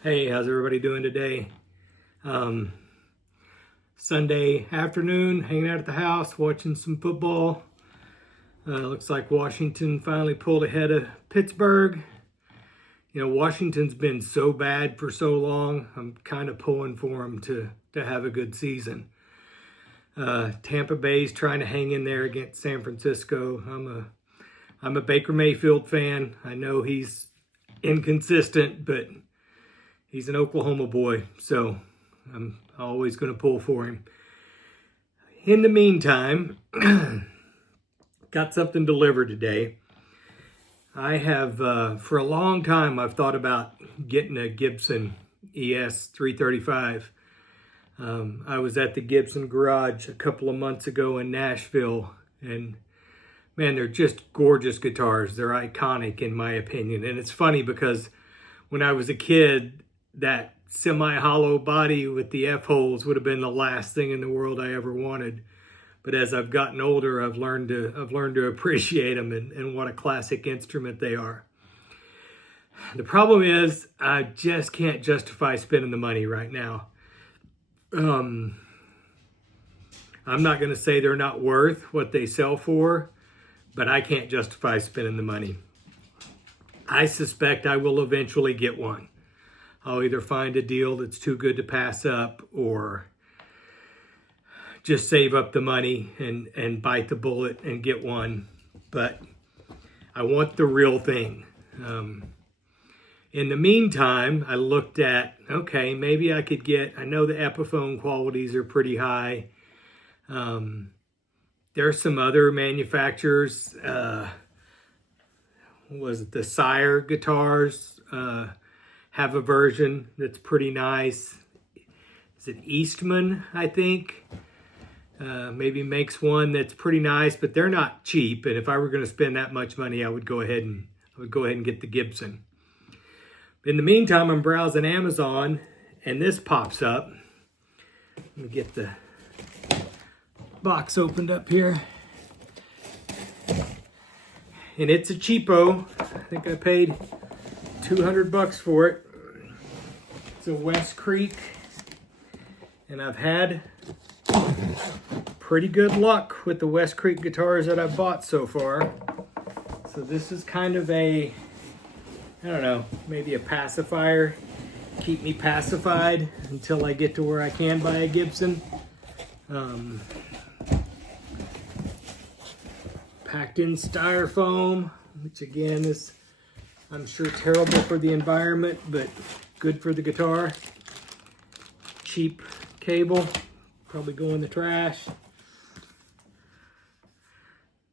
Hey, how's everybody doing today? Um, Sunday afternoon, hanging out at the house, watching some football. Looks like Washington finally pulled ahead of Pittsburgh. You know, Washington's been so bad for so long. I'm kind of pulling for them to have a good season. Tampa Bay's trying to hang in there against San Francisco. I'm a Baker Mayfield fan. I know he's inconsistent, but he's an Oklahoma boy, so I'm always going to pull for him. In the meantime, got something delivered today. I have, for a long time, I've thought about getting a Gibson ES 335. I was at the Gibson garage a couple of months ago in Nashville, and man, they're just gorgeous guitars. They're iconic in my opinion. And it's funny because when I was a kid, that semi-hollow body with the F-holes would have been the last thing in the world I ever wanted. But as I've gotten older, I've learned to appreciate them and what a classic instrument they are. The problem is I just can't justify spending the money right now. I'm not going to say they're not worth what they sell for, but I can't justify spending the money. I suspect I will eventually get one. I'll either find a deal that's too good to pass up or just save up the money and bite the bullet and get one. But I want the real thing. In the meantime, I looked at, okay, maybe I could get, I know the Epiphone qualities are pretty high. There's some other manufacturers, the Sire guitars, have a version that's pretty nice. Is it Eastman, I think? Maybe makes one that's pretty nice, but they're not cheap. And if I were going to spend that much money, I would go ahead and get the Gibson. In the meantime, I'm browsing Amazon, and this pops up. Let me get the box opened up here. And it's a cheapo. I think I paid $200 for it. It's a WestCreek, and I've had pretty good luck with the WestCreek guitars that I've bought so far. So this is kind of a, I don't know, maybe a pacifier. Keep me pacified until I get to where I can buy a Gibson. Packed in styrofoam, which again is, I'm sure, terrible for the environment, but good for the guitar. Cheap cable, probably go in the trash.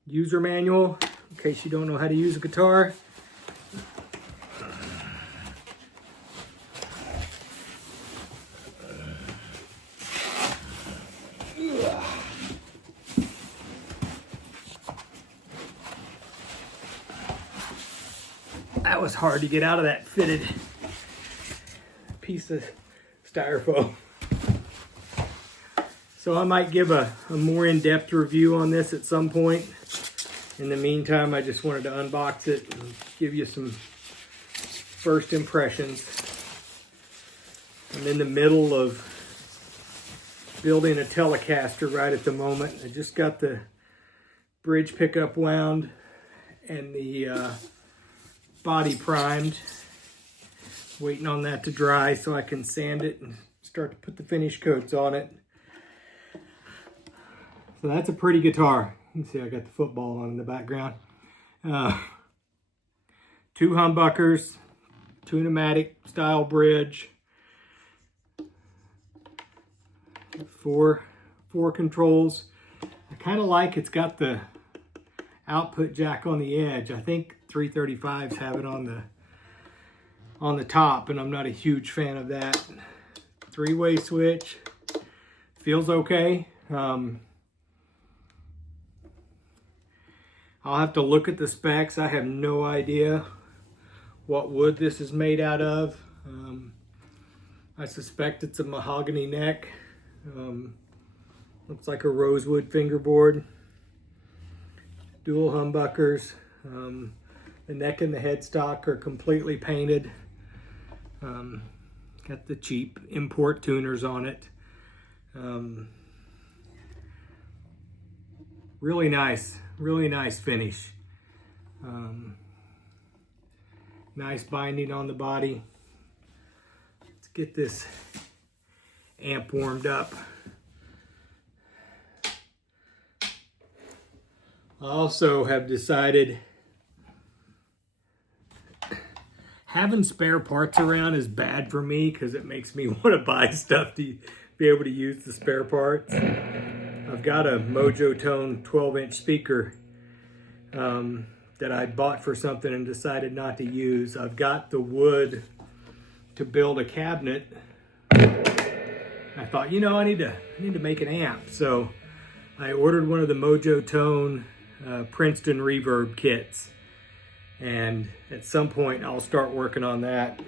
User manual, in case you don't know how to use a guitar. That was hard to get out of that fitted piece of styrofoam. So I might give a more in-depth review on this at some point. In the meantime, I just wanted to unbox it and give you some first impressions. I'm in the middle of building a Telecaster right at the moment. I just got the bridge pickup wound and the body primed. Waiting on that to dry so I can sand it and start to put the finish coats on it. So that's a pretty guitar. You can see I got the football on in the background. 2 humbuckers, 2 pneumatic style bridge, 4 controls. I kind of like it's got the output jack on the edge. I think 335s have it on the top, and I'm not a huge fan of that. 3-way switch, feels okay. I'll have to look at the specs. I have no idea what wood this is made out of. I suspect it's a mahogany neck. Looks like a rosewood fingerboard. Dual humbuckers. The neck and the headstock are completely painted. Got the cheap import tuners on it. Really nice finish. Nice binding on the body. Let's get this amp warmed up. I also have decided having spare parts around is bad for me because it makes me want to buy stuff to be able to use the spare parts. I've got a Mojo Tone 12-inch speaker that I bought for something and decided not to use. I've got the wood to build a cabinet. I thought, you know, I need to make an amp. So I ordered one of the Mojo Tone Princeton reverb kits. And at some point I'll start working on that.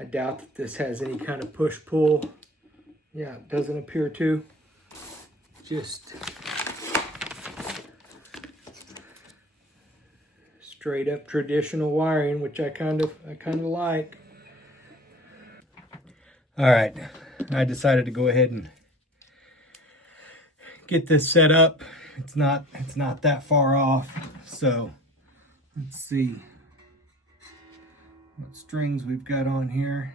I doubt that this has any kind of push-pull. Yeah, it doesn't appear to. Just straight up traditional wiring, which I kind of like. All right, I decided to go ahead and get this set up. It's not that far off. So let's see what strings we've got on here.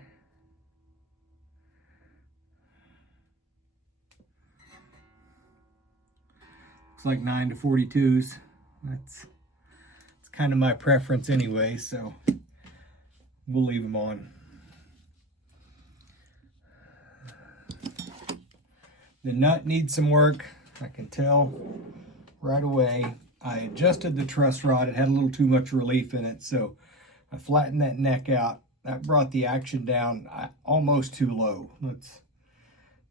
Looks like 9 to 42s. It's kind of my preference anyway, so we'll leave them on. The nut needs some work. I can tell right away. I adjusted the truss rod. It had a little too much relief in it, so I flattened that neck out. That brought the action down almost too low. Let's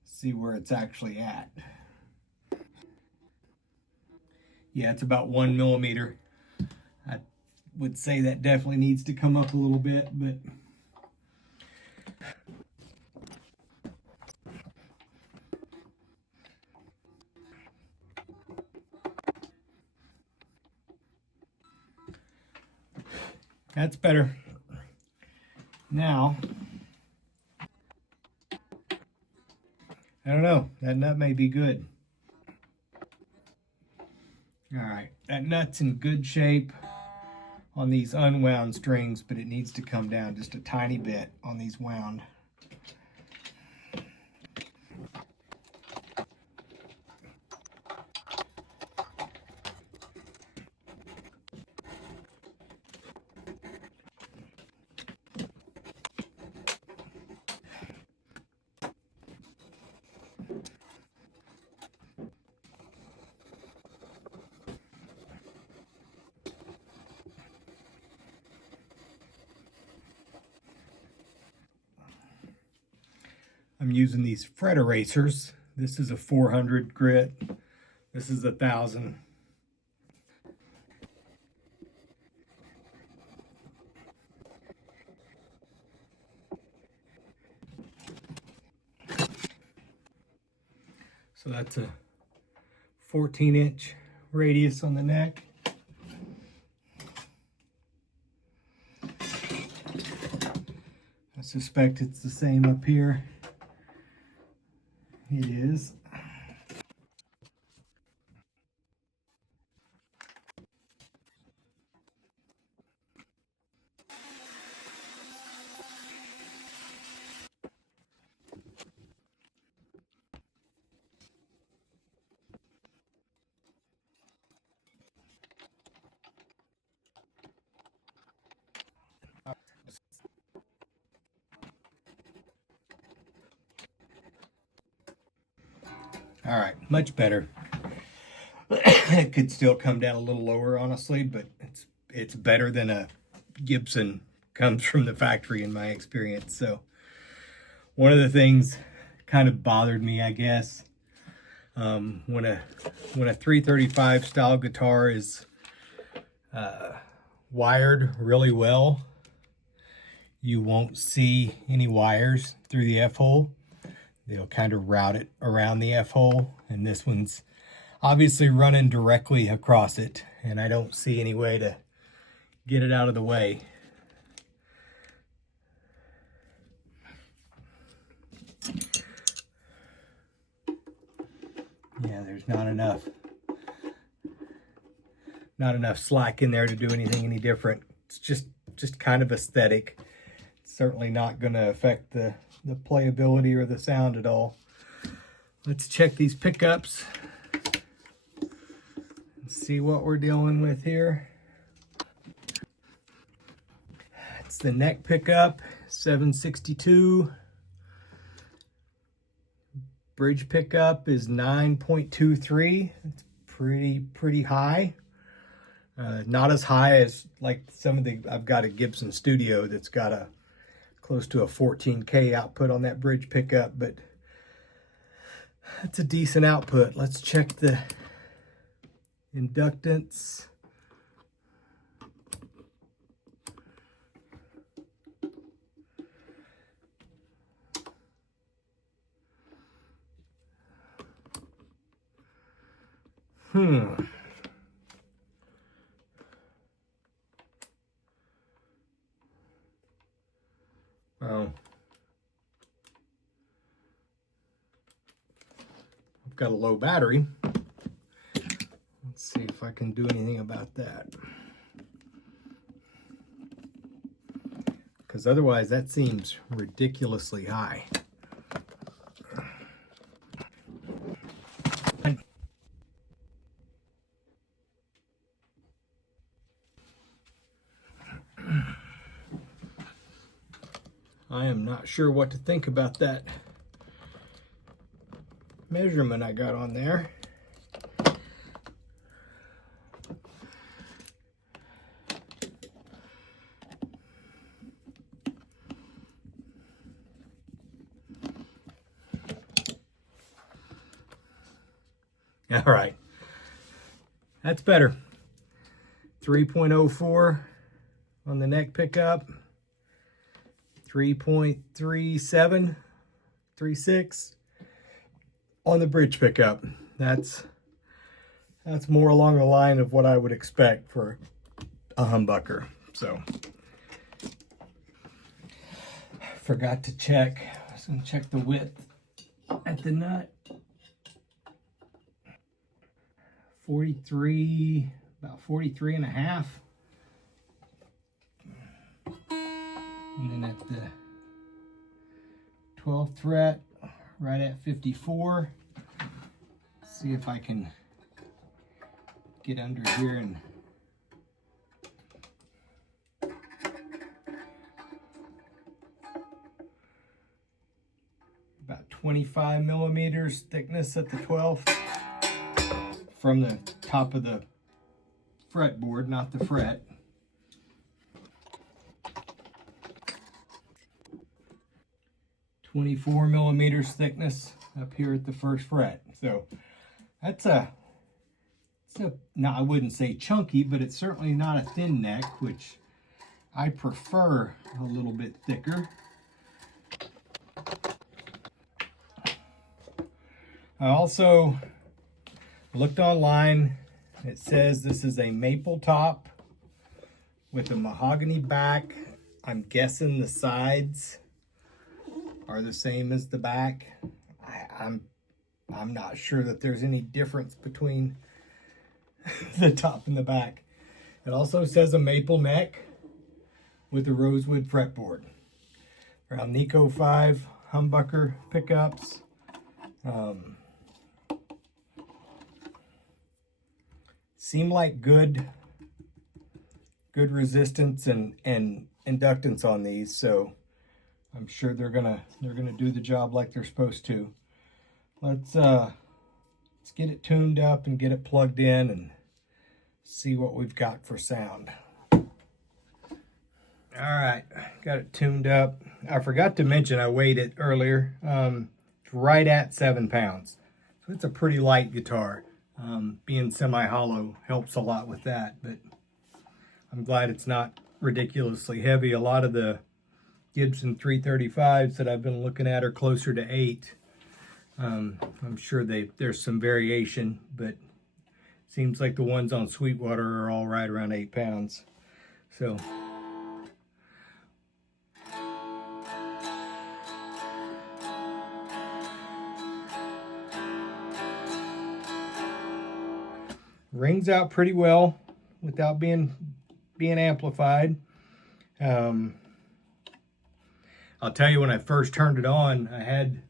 see where it's actually at. Yeah, it's about 1 millimeter. I would say that definitely needs to come up a little bit, but that's better. Now, I don't know, that nut may be good. All right, that nut's in good shape on these unwound strings, but it needs to come down just a tiny bit on these wound. I'm using these fret erasers. This is a 400 grit. This is 1,000. So that's a 14-inch radius on the neck. I suspect it's the same up here. It is. All right, much better. It could still come down a little lower, honestly, but it's better than a Gibson comes from the factory in my experience. So one of the things kind of bothered me, I guess, when a 335 style guitar is wired really well, you won't see any wires through the F-hole. They'll kind of route it around the F-hole, and this one's, obviously running directly across it, and I don't see any way to get it out of the way. Yeah, there's not enough slack in there to do anything any different. It's just kind of aesthetic. It's certainly not going to affect the playability or the sound at all. Let's check these pickups and see what we're dealing with here. It's the neck pickup, 762. Bridge pickup is 9.23. It's pretty high. Not as high as like some of the, I've got a Gibson Studio that's got a close to a 14K output on that bridge pickup, but that's a decent output. Let's check the inductance. Well, I've got a low battery. Let's see if I can do anything about that. Because otherwise that seems ridiculously high. I am not sure what to think about that measurement I got on there. All right, that's better. 3.04 on the neck pickup. 3.37, 36 on the bridge pickup. That's more along the line of what I would expect for a humbucker. So, forgot to check. I was gonna check the width at the nut. 43, about 43 and a half. And then at the 12th fret, right at 54. See if I can get under here and about 25 millimeters thickness at the 12th from the top of the fretboard, not the fret. 24 millimeters thickness up here at the first fret. So that's now I wouldn't say chunky, but it's certainly not a thin neck, which I prefer a little bit thicker. I also looked online. It says this is a maple top with a mahogany back. I'm guessing the sides are the same as the back. I'm not sure that there's any difference between the top and the back. It also says a maple neck with a rosewood fretboard. Around Nico 5 humbucker pickups. Seem like good resistance and inductance on these, so I'm sure they're gonna do the job like they're supposed to. Let's get it tuned up and get it plugged in and see what we've got for sound. All right, got it tuned up. I forgot to mention I weighed it earlier. It's right at 7 pounds, so it's a pretty light guitar. Being semi-hollow helps a lot with that, but I'm glad it's not ridiculously heavy. A lot of the Gibson 335s that I've been looking at are closer to 8. I'm sure there's some variation, but Seems like the ones on Sweetwater are all right around 8 pounds. So rings out pretty well without being amplified. I'll tell you, when I first turned it on, I'm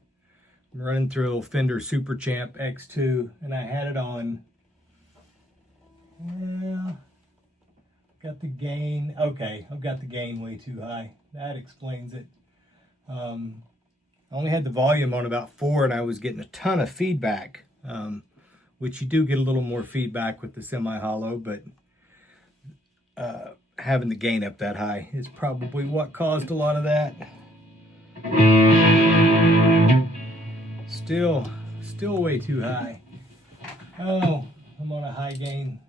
running through a little Fender Super Champ X2, and I had it on. Yeah, got the gain. Okay, I've got the gain way too high. That explains it. I only had the volume on about 4, and I was getting a ton of feedback, which you do get a little more feedback with the semi-hollow, but having the gain up that high is probably what caused a lot of that. Still way too high. Oh, I'm on a high gain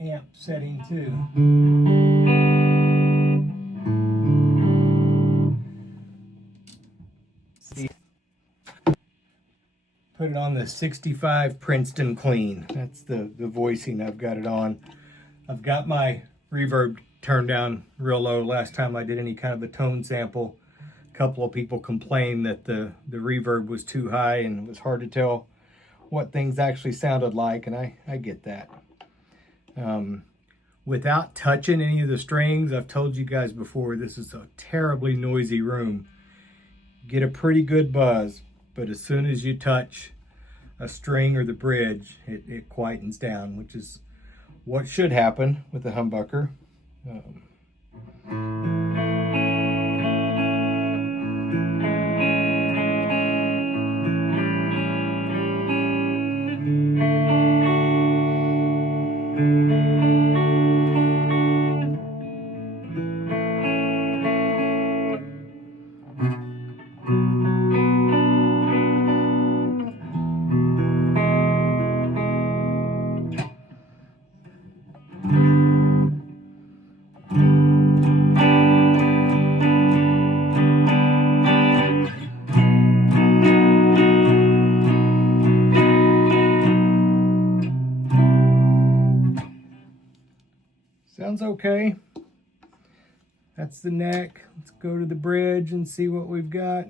amp setting too. See, put it on the 65 Princeton Clean. That's the voicing I've got it on. I've got my reverb turned down real low. Last time I did any kind of a tone sample, a couple of people complained that the reverb was too high and it was hard to tell what things actually sounded like, and I get that. Without touching any of the strings, I've told you guys before, this is a terribly noisy room. Get a pretty good buzz, but as soon as you touch a string or the bridge, it quietens down, which is what should happen with the humbucker. Sounds okay. That's the neck. Let's go to the bridge and see what we've got.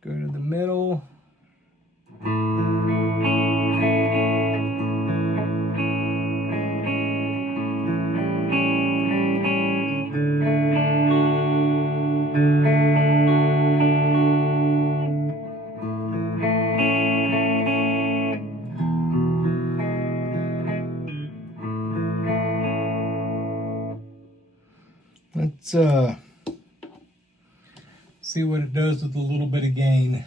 Go to the middle. Let's see what it does with a little bit of gain.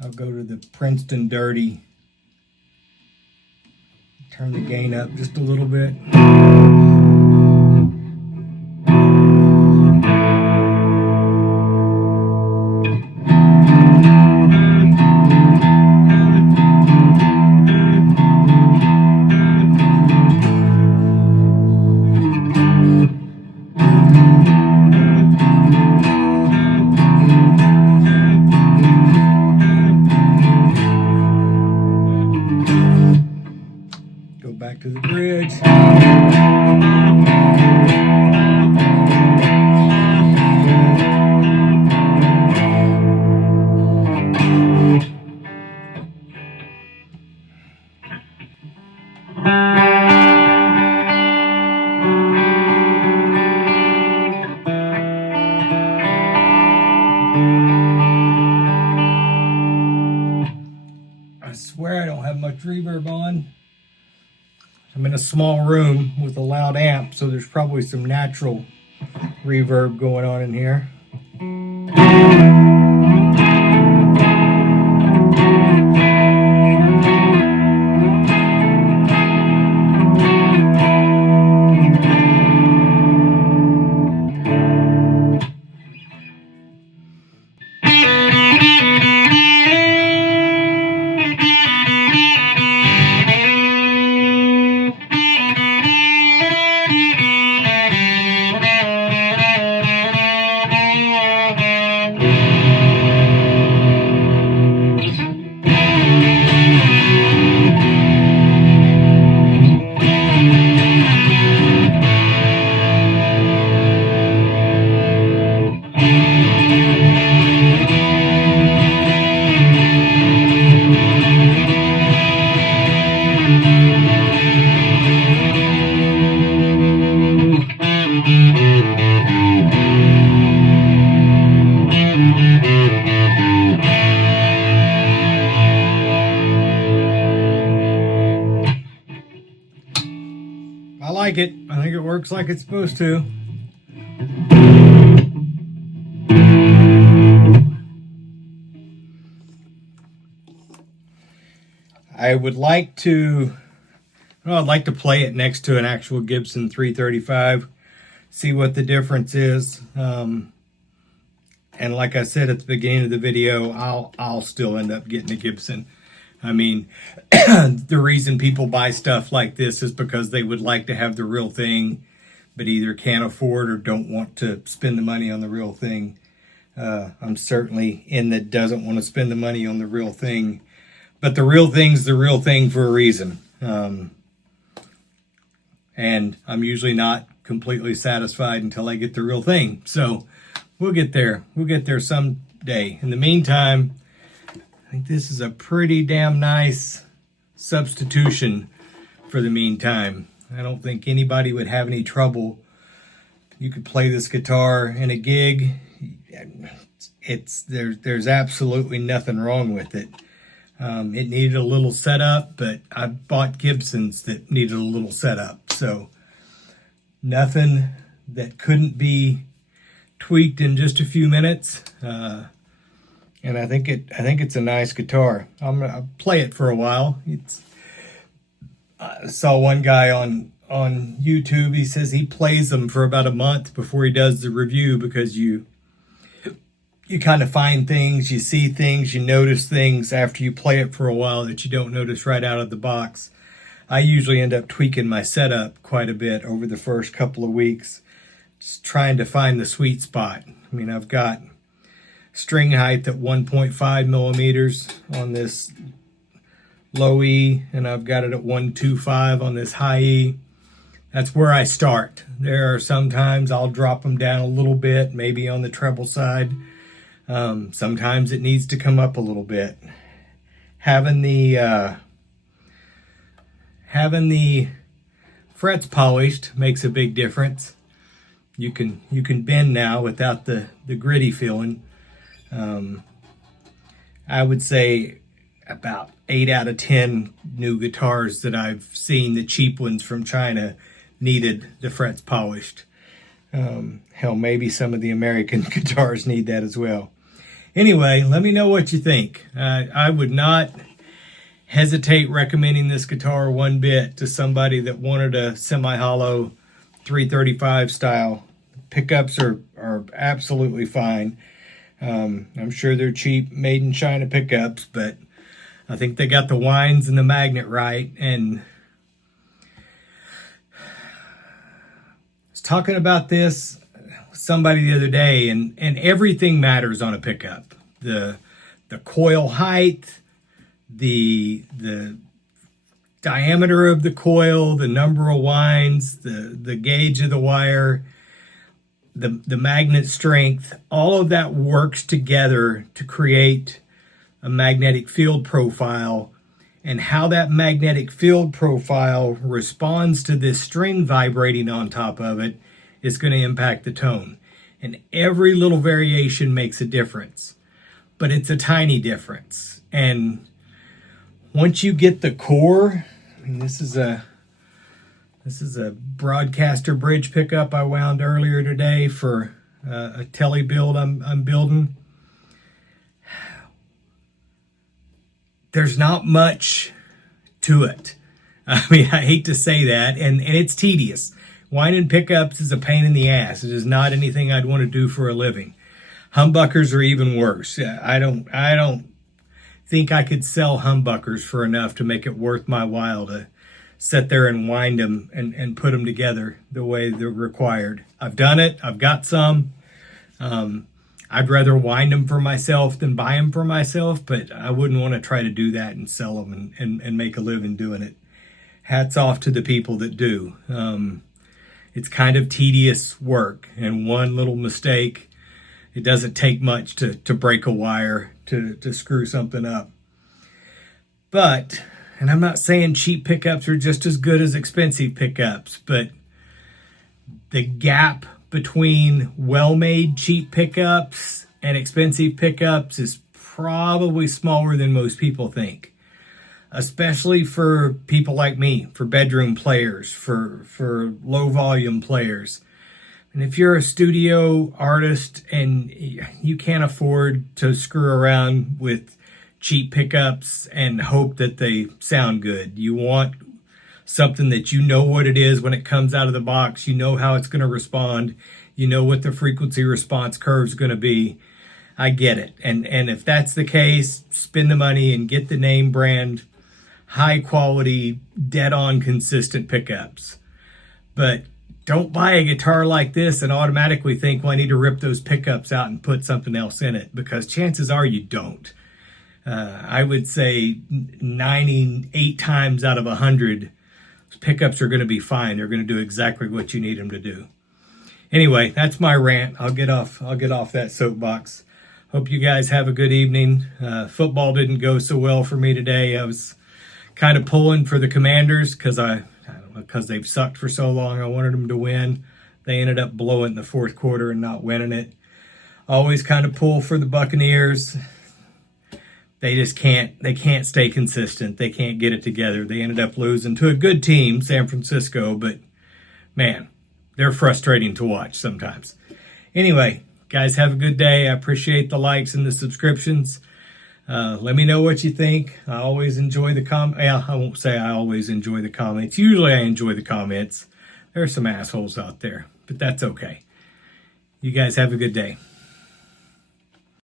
I'll go to the Princeton Dirty. Turn the gain up just a little bit. Back to the bridge. I swear I don't have much reverb on. I'm in a small room with a loud amp, so there's probably some natural reverb going on in here. like it. I think it works like it's supposed to. I would like to, well, I'd like to play it next to an actual Gibson 335, see what the difference is. And like I said at the beginning of the video, I'll still end up getting a Gibson. I mean, the reason people buy stuff like this is because they would like to have the real thing, but either can't afford or don't want to spend the money on the real thing. I'm certainly in that doesn't want to spend the money on the real thing. But the real thing's the real thing for a reason. And I'm usually not completely satisfied until I get the real thing. So we'll get there. We'll get there someday. In the meantime, I think this is a pretty damn nice substitution for the meantime. I don't think anybody would have any trouble. You could play this guitar in a gig. There's absolutely nothing wrong with it. It needed a little setup, but I bought Gibsons that needed a little setup. So nothing that couldn't be tweaked in just a few minutes. And I think it's a nice guitar. I'll play it for a while. I saw one guy on YouTube. He says he plays them for about a month before he does the review, because you kind of find things, you see things, you notice things after you play it for a while that you don't notice right out of the box. I usually end up tweaking my setup quite a bit over the first couple of weeks, just trying to find the sweet spot. I mean, I've got string height at 1.5 millimeters on this low E, and I've got it at 1.25 on this high E. That's where I start. There are sometimes I'll drop them down a little bit, maybe on the treble side. Sometimes it needs to come up a little bit. Having the frets polished makes a big difference. You can bend now without the gritty feeling. I would say about 8 out of 10 new guitars that I've seen, the cheap ones from China, needed the frets polished. Hell, maybe some of the American guitars need that as well. Anyway, let me know what you think. I would not hesitate recommending this guitar one bit to somebody that wanted a semi-hollow 335 style. Pickups are absolutely fine. I'm sure they're cheap, made in China pickups, but I think they got the winds and the magnet right. And I was talking about this with somebody the other day, and everything matters on a pickup. The coil height, the diameter of the coil, the number of winds, the gauge of the wire, the magnet strength, all of that works together to create a magnetic field profile. And how that magnetic field profile responds to this string vibrating on top of it is going to impact the tone. And every little variation makes a difference, but it's a tiny difference. And once you get the core, I mean, this is a broadcaster bridge pickup I wound earlier today for a tele build I'm building. There's not much to it. I mean, I hate to say that, and it's tedious. Winding pickups is a pain in the ass. It is not anything I'd want to do for a living. Humbuckers are even worse. I don't think I could sell humbuckers for enough to make it worth my while to sit there and wind them and put them together the way they're required. I've done it. I've got some. I'd rather wind them for myself than buy them for myself, but I wouldn't want to try to do that and sell them and make a living doing it. Hats off to the people that do. It's kind of tedious work, and one little mistake, it doesn't take much to break a wire, to screw something up. But, and I'm not saying cheap pickups are just as good as expensive pickups, but the gap between well-made cheap pickups and expensive pickups is probably smaller than most people think. especially for people like me, for bedroom players, for low volume players. And if you're a studio artist and you can't afford to screw around with cheap pickups and hope that they sound good, you want something that you know what it is when it comes out of the box, you know how it's going to respond, you know what the frequency response curve is going to be. I get it. And if that's the case, spend the money and get the name brand, high quality, dead on consistent pickups. But don't buy a guitar like this and automatically think, well, I need to rip those pickups out and put something else in it, because chances are you don't. I would say 98 times out of 100, pickups are going to be fine. They're going to do exactly what you need them to do. Anyway, that's my rant. I'll get off that soapbox. Hope you guys have a good evening. Football didn't go so well for me today. I was kind of pulling for the Commanders because they've sucked for so long. I wanted them to win. They ended up blowing the fourth quarter and not winning it. Always kind of pull for the Buccaneers. They just can't stay consistent. They can't get it together. They ended up losing to a good team, San Francisco, but man, they're frustrating to watch sometimes. Anyway, guys, have a good day. I appreciate the likes and the subscriptions. Let me know what you think. I always enjoy the I won't say I always enjoy the comments. Usually I enjoy the comments. There are some assholes out there, but that's okay. You guys have a good day.